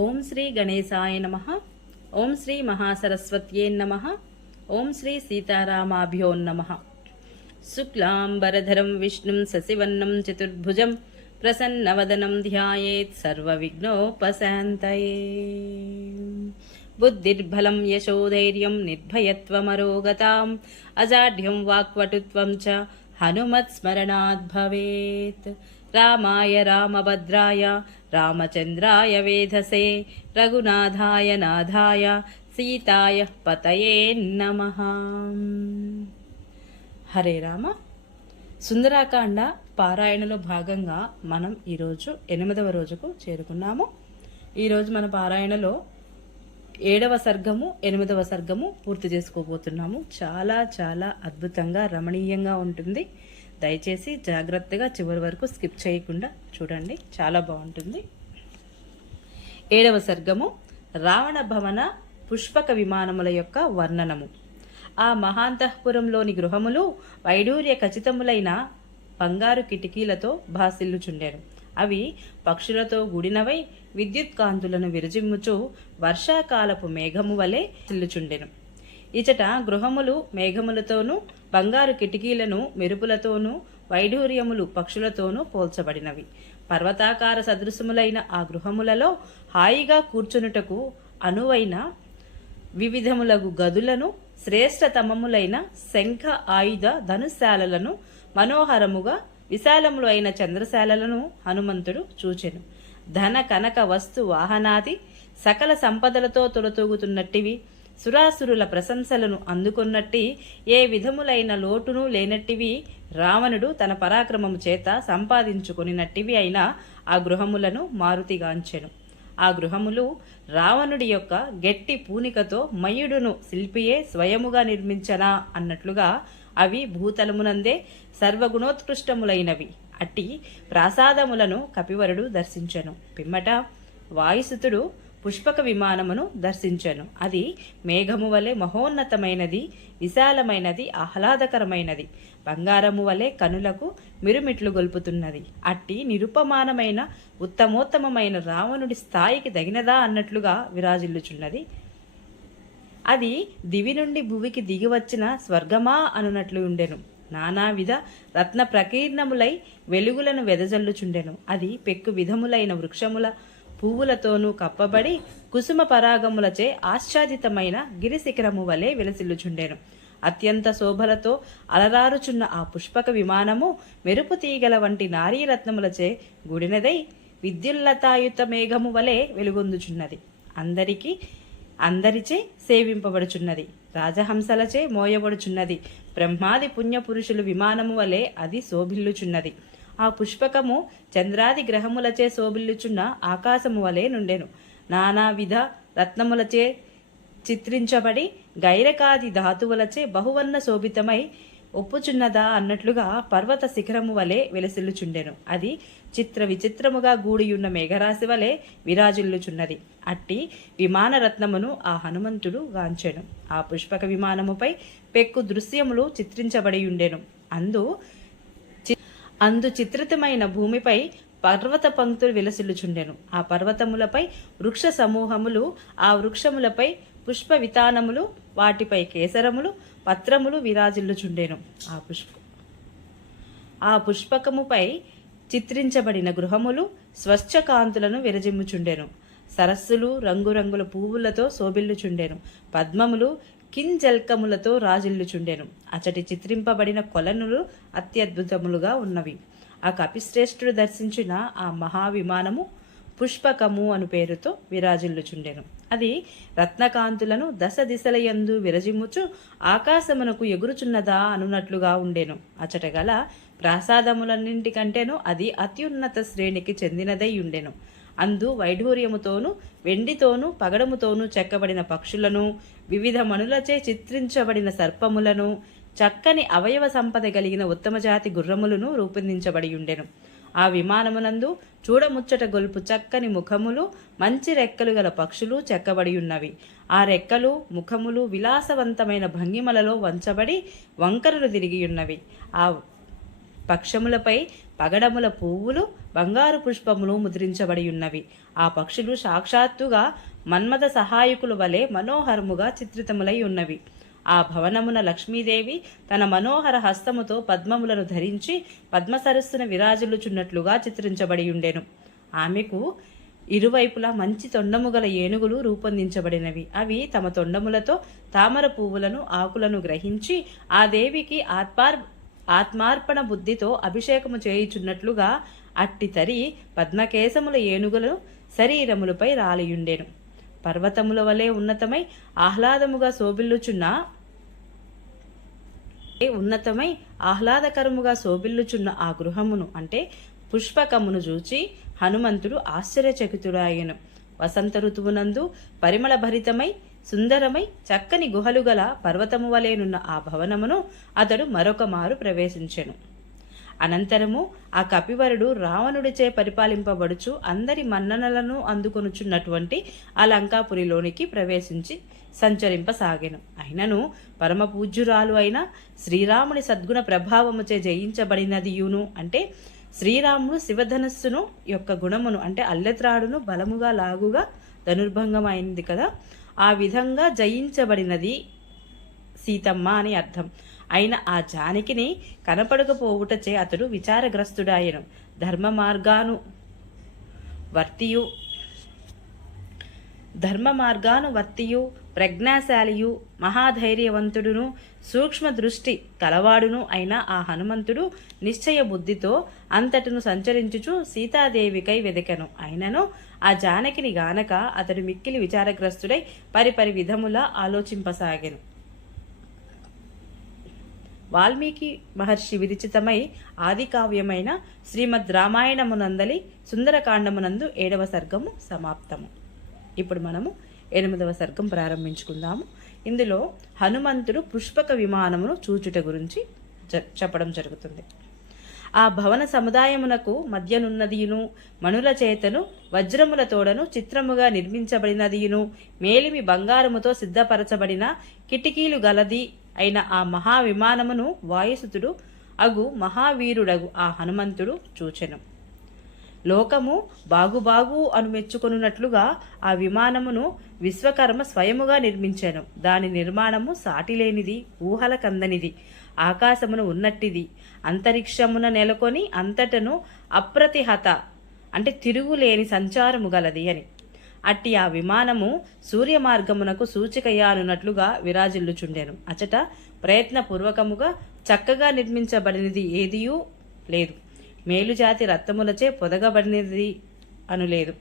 ఓం శ్రీ గణేశాయ నమః. ఓం శ్రీ మహాసరస్వత్యే నమః. ఓం శ్రీ సీతారామాభ్యో నమః. శుక్లాంబరధరం విష్ణుం శశివర్ణం చతుర్భుజం ప్రసన్నవదనం ధ్యాయేత్ సర్వవిఘ్నోపశాంతయే. బుద్ధిర్బలం యశోధైర్యం నిర్భయత్వమరోగతాం అజాఢ్యం వాక్పటుత్వం చ హనుమత్స్మరణాత్ భవేత్. రామాయ రామభద్రాయ రామచంద్రాయ వేధసే రఘునాథాయ నాథాయ సీతాయ పతయే నమః. హరే రామ. సుందరాకాండ పారాయణలో భాగంగా మనం ఈరోజు 8వ రోజుకు చేరుకున్నాము. ఈరోజు మన పారాయణలో 7వ సర్గము 8వ సర్గము పూర్తి చేసుకోబోతున్నాము. చాలా చాలా అద్భుతంగా రమణీయంగా ఉంటుంది. దయచేసి జాగ్రత్తగా చివరి వరకు స్కిప్ చేయకుండా చూడండి, చాలా బాగుంటుంది. 7వ సర్గము రావణ భవన పుష్పక విమానముల యొక్క వర్ణనము. ఆ మహాంతఃపురంలోని గృహములు వైడూర్య ఖచ్చితములైన బంగారు కిటికీలతో భాసిల్లుచుండెను. అవి పక్షులతో గుడినవై విద్యుత్ కాంతులను విరజిమ్ముచు వర్షాకాలపు మేఘము వలె సిల్లుచుండెను. ఇచట గృహములు మేఘములతోనూ బంగారు కిటికీలను మెరుపులతోనూ వైఢూర్యములు పక్షులతోనూ పోల్చబడినవి. పర్వతాకార సదృశములైన ఆ గృహములలో హాయిగా కూర్చునుటకు అనువైన వివిధములగు గదులను, శ్రేష్టతమములైన శంఖ ఆయుధ ధనుశాలలను, మనోహరముగా విశాలములు అయిన చంద్రశాలలను హనుమంతుడు చూచెను. ధన కనక వస్తు వాహనాది సకల సంపదలతో తొలతూగుతున్నట్టివి, సురాసురుల ప్రశంసలను అందుకున్నట్టి ఏ విధములైన లోటును లేనట్టివి, రావణుడు తన పరాక్రమము చేత సంపాదించుకునినట్టివి అయిన ఆ గృహములను మారుతిగాంచెను. ఆ గృహములు రావణుడి యొక్క గట్టి పూనికతో మయుడును శిల్పియే స్వయముగా నిర్మించనా అన్నట్లుగా అవి భూతలమునందే సర్వగుణోత్కృష్టములైనవి. అట్టి ప్రాసాదములను కపివరుడు దర్శించెను. పిమ్మట వాయుసుతుడు పుష్పక విమానమును దర్శించెను. అది మేఘము వలె మహోన్నతమైనది, విశాలమైనది, ఆహ్లాదకరమైనది, బంగారము వలె కనులకు మిరుమిట్లు గొల్పుతున్నది. అట్టి నిరుపమానమైన ఉత్తమోత్తమమైన రావణుడి స్థాయికి తగినదా అన్నట్లుగా విరాజిల్లుచున్నది. అది దివి నుండి భువికి దిగివచ్చిన స్వర్గమా అనునట్లు ఉండెను. నానావిధ రత్న ప్రకీర్ణములై వెలుగులను వెదజల్లుచుండెను. అది పెక్కు విధములైన వృక్షముల పువ్వులతోనూ కప్పబడి కుసుమ పరాగములచే ఆశ్చాదితమైన గిరిశిఖరము వలె విలసిల్లుచుండెను. అత్యంత శోభలతో అలరారుచున్న ఆ పుష్పక విమానము మెరుపు తీగల వంటి నారీరత్నములచే గుడినదై విద్యుల్లతాయుత మేఘము వలె వెలుగొందుచున్నది. అందరిచే సేవింపబడుచున్నది. రాజహంసలచే మోయబడుచున్నది. బ్రహ్మాది పుణ్యపురుషులు విమానము వలె అది శోభిల్లుచున్నది. ఆ పుష్పకము చంద్రాది గ్రహములచే శోభిల్లుచున్న ఆకాశము వలె నుండెను. నానావిధ రత్నములచే చిత్రించబడి గైరకాది ధాతువులచే బహువర్ణ శోభితమై ఒప్పుచున్నదా అన్నట్లుగా పర్వత శిఖరము వలె వెలసిల్లుచుండెను. అది చిత్ర విచిత్రముగా గూడియున్న మేఘరాశి వలె విరాజిల్లుచున్నది. అట్టి విమానరత్నమును ఆ హనుమంతుడు గాంచెను. ఆ పుష్పక విమానముపై పెక్కు దృశ్యములు చిత్రించబడి ఉండెను. అందు చిత్రితమైన భూమిపై పర్వత పంక్తులు విలసిల్లుచుండెను. ఆ పర్వతములపై వృక్ష సమూహములు, ఆ వృక్షములపై పుష్ప వితానములు, వాటిపై కేసరములు పత్రములు విరాజిల్లుచుండెను. ఆ పుష్పకముపై చిత్రించబడిన గృహములు స్వచ్ఛ కాంతులను విరజిమ్ముచుండెను. సరస్సులు రంగురంగుల పువ్వులతో శోభిల్లుచుండెను. పద్మములు కింజల్కములతో రాజిల్లుచుండెను. అచటి చిత్రింపబడిన కొలనులు అత్యద్భుతములుగా ఉన్నవి. ఆ కపిశ్రేష్ఠుడు దర్శించిన ఆ మహావిమానము పుష్పకము అను పేరుతో విరాజిల్లుచుండెను. అది రత్నకాంతులను దశ దిశలయందు విరజిమ్ముచు ఆకాశమునకు ఎగురుచున్నదా అనున్నట్లుగా ఉండెను. అచట గల ప్రాసాదములన్నింటికంటేనూ అది అత్యున్నత శ్రేణికి చెందినదై ఉండెను. అందు వైఢూర్యముతోనూ వెండితోనూ పగడముతోనూ చెక్కబడిన పక్షులను, వివిధ మణులచే చిత్రించబడిన సర్పములను, చక్కని అవయవ సంపద కలిగిన ఉత్తమజాతి గుర్రములను రూపొందించబడి ఉండెను. ఆ విమానమునందు చూడముచ్చట గొల్పు చక్కని ముఖములు, మంచి రెక్కలు గల పక్షులు చెక్కబడి ఉన్నవి. ఆ రెక్కలు ముఖములు విలాసవంతమైన భంగిమలలో వంచబడి వంకరలు తిరిగి ఉన్నవి. ఆ పక్షములపై పగడముల పువ్వులు బంగారు పుష్పములు ముద్రించబడి ఉన్నవి. ఆ పక్షులు సాక్షాత్తుగా మన్మథ సహాయకుల వలె మనోహరముగా చిత్రితములై ఉన్నవి. ఆ భవనమున లక్ష్మీదేవి తన మనోహర హస్తముతో పద్మములను ధరించి పద్మసరస్సున విరాజిల్లుచున్నట్లుగా చిత్రించబడి ఉండెను. ఆమెకు ఇరువైపులా మంచి తొండము గల ఏనుగులు రూపొందించబడినవి. అవి తమ తొండములతో తామర పువ్వులను ఆకులను గ్రహించి ఆ దేవికి ఆత్మార్పణ బుద్ధితో అభిషేకము చేయుచున్నట్లుగా అట్టి తరి పద్మకేశముల ఏనుగులు శరీరములపై రాలియుండెను. పర్వతముల వలె ఉన్నతమై ఆహ్లాదకరముగా శోభిల్లుచున్న ఆ గృహమును అంటే పుష్పకమును చూచి హనుమంతుడు ఆశ్చర్యచకితుడాయెను. వసంత ఋతువునందు పరిమళ భరితమై సుందరమై చక్కని గుహలు గల పర్వతము వలెనున్న ఆ భవనమును అతడు మరొక మారు ప్రవేశించెను. అనంతరము ఆ కపివరుడు రావణుడిచే పరిపాలింపబడుచు అందరి మన్ననలను అందుకొనుచున్నటువంటి ఆ లంకాపురిలోనికి ప్రవేశించి సంచరింపసాగెను. అయినను పరమ పూజ్యురాలు అయిన శ్రీరాముని సద్గుణ ప్రభావముచే జయించబడినదియును అంటే శ్రీరాముడు శివధనస్సును యొక్క గుణమును అంటే అల్లెత్రాడును బలముగా లాగుగా ధనుర్భంగమైంది కదా, ఆ విధంగా జయించబడినది సీతమ్మ అని అర్థం. అయిన ఆ జానకిని కనపడకపోవుటచే అతడు విచారగ్రస్తుడాయను. ధర్మ మార్గానువర్తియు ప్రజ్ఞాశాలియు మహాధైర్యవంతుడును సూక్ష్మ దృష్టి కలవాడును అయిన ఆ హనుమంతుడు నిశ్చయ బుద్ధితో అంతటను సంచరించుచు సీతాదేవికై వెదకెను. అయినను ఆ జానకిని గానక అతడు మిక్కిలి విచారగ్రస్తుడై పరిపరి విధములా ఆలోచింపసాగెను. వాల్మీకి మహర్షి విరచితమై ఆది కావ్యమైన శ్రీమద్ రామాయణమునందలి సుందరకాండమునందు 7వ సర్గము సమాప్తము. ఇప్పుడు మనము 8వ సర్గం ప్రారంభించుకుందాము. ఇందులో హనుమంతుడు పుష్పక విమానమును చూచుట గురించి చెప్పడం జరుగుతుంది. ఆ భవన సముదాయమునకు మధ్యనున్నదియును మణుల చేతను వజ్రముల తోడను చిత్రముగా నిర్మించబడినదియును మేలిమి బంగారముతో సిద్ధపరచబడిన కిటికీలు గలది అయిన ఆ మహా విమానమును వాయుసుతుడు అగు మహావీరుడగు ఆ హనుమంతుడు చూచెను. లోకము బాగు అను మెచ్చుకొనున్నట్లుగా ఆ విమానమును విశ్వకర్మ స్వయముగా నిర్మించెను. దాని నిర్మాణము సాటిలేనిది, ఊహల కందనిది, ఆకాశమును ఉన్నట్టిది, అంతరిక్షమున నెలకొని అంతటను అప్రతిహత అంటే తిరుగులేని సంచారము గలది అని. అట్టి ఆ విమానము సూర్య మార్గమునకు సూచికయానున్నట్లుగా విరాజిల్లుచుండెను. అచట ప్రయత్నపూర్వకముగా చక్కగా నిర్మించబడినది ఏదియూ లేదు. మేలుజాతి రత్నములచే పొదగబడినది అనులేదు.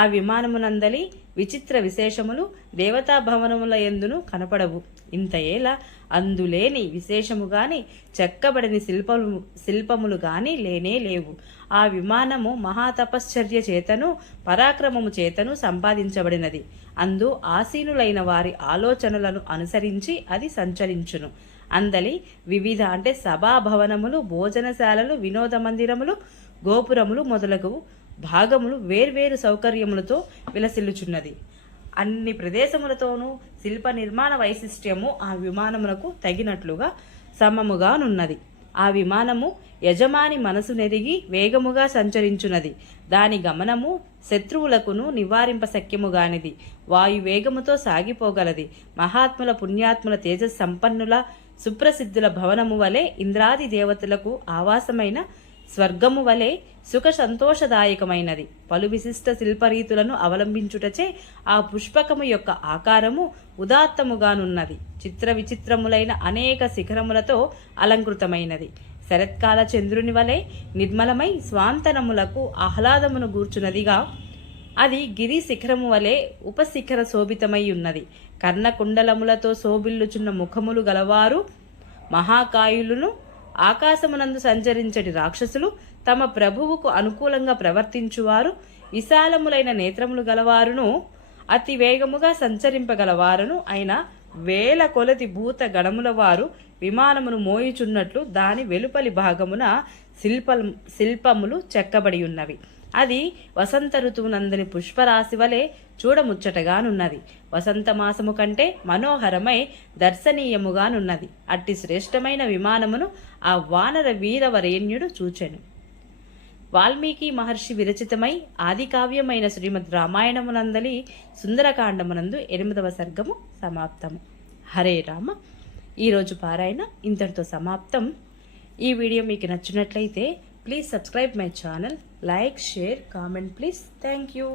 ఆ విమానమునందలి విచిత్ర విశేషములు దేవతా భవనముల యందును కనపడవు. ఇంతయేలా అందులేని విశేషము గాని చెక్కబడని శిల్పములు గాని లేనే లేవు. ఆ విమానము మహాతపశ్చర్య చేతను పరాక్రమము చేతను సంపాదించబడినది. అందు ఆసీనులైన వారి ఆలోచనలను అనుసరించి అది సంచరించును. అందలి వివిధ అంటే సభాభవనములు, భోజనశాలలు, వినోద మందిరములు, గోపురములు మొదలగు భాగములు వేర్వేరు సౌకర్యములతో విలసిల్లుచున్నది. అన్ని ప్రదేశములతోనూ శిల్ప నిర్మాణ వైశిష్ట్యము ఆ విమానమునకు తగినట్లుగా సమముగానున్నది. ఆ విమానము యజమాని మనసు నెరిగి వేగముగా సంచరించున్నది. దాని గమనము శత్రువులకును నివారింపశక్యముగానిది. వాయు వేగముతో సాగిపోగలది. మహాత్ముల పుణ్యాత్ముల తేజస్ సంపన్నుల సుప్రసిద్ధుల భవనము వలె ఇంద్రాది దేవతలకు ఆవాసమైన స్వర్గము వలె సుఖ సంతోషదాయకమైనది. పలు విశిష్ట శిల్పరీతులను అవలంబించుటచే ఆ పుష్పకము యొక్క ఆకారము ఉదాత్తముగానున్నది. చిత్ర విచిత్రములైన అనేక శిఖరములతో అలంకృతమైనది. శరత్కాల చంద్రుని వలె నిర్మలమై స్వాంతనములకు ఆహ్లాదమును గూర్చున్నదిగా అది గిరి శిఖరము వలె ఉపశిఖర శోభితమై ఉన్నది. కర్ణకుండలములతో శోభిల్లుచున్న ముఖములు గలవారు మహాకాయులను, ఆకాశమునందు సంచరించటి రాక్షసులు, తమ ప్రభువుకు అనుకూలంగా ప్రవర్తించువారు, విశాలములైన నేత్రములు గలవారును, అతి వేగముగా సంచరింపగలవారును అయిన వేల కొలది భూత గణముల వారు విమానమును మోయుచున్నట్లు దాని వెలుపలి భాగమున శిల్పములు చెక్కబడి ఉన్నవి. అది వసంత ఋతువునందని పుష్పరాశి వలె చూడముచ్చటగానున్నది. వసంత మాసము కంటే మనోహరమై దర్శనీయముగానున్నది. అట్టి శ్రేష్టమైన విమానమును ఆ వానర వీరవరేణ్యుడు చూచెను. వాల్మీకి మహర్షి విరచితమై ఆది కావ్యమైన శ్రీమద్ రామాయణమునందలి సుందరకాండమునందు 8వ సర్గము సమాప్తము. హరే రామ. ఈరోజు పారాయణ ఇంతటితో సమాప్తం. ఈ వీడియో మీకు నచ్చినట్లయితే please subscribe my channel, like, share, comment please. Thank you.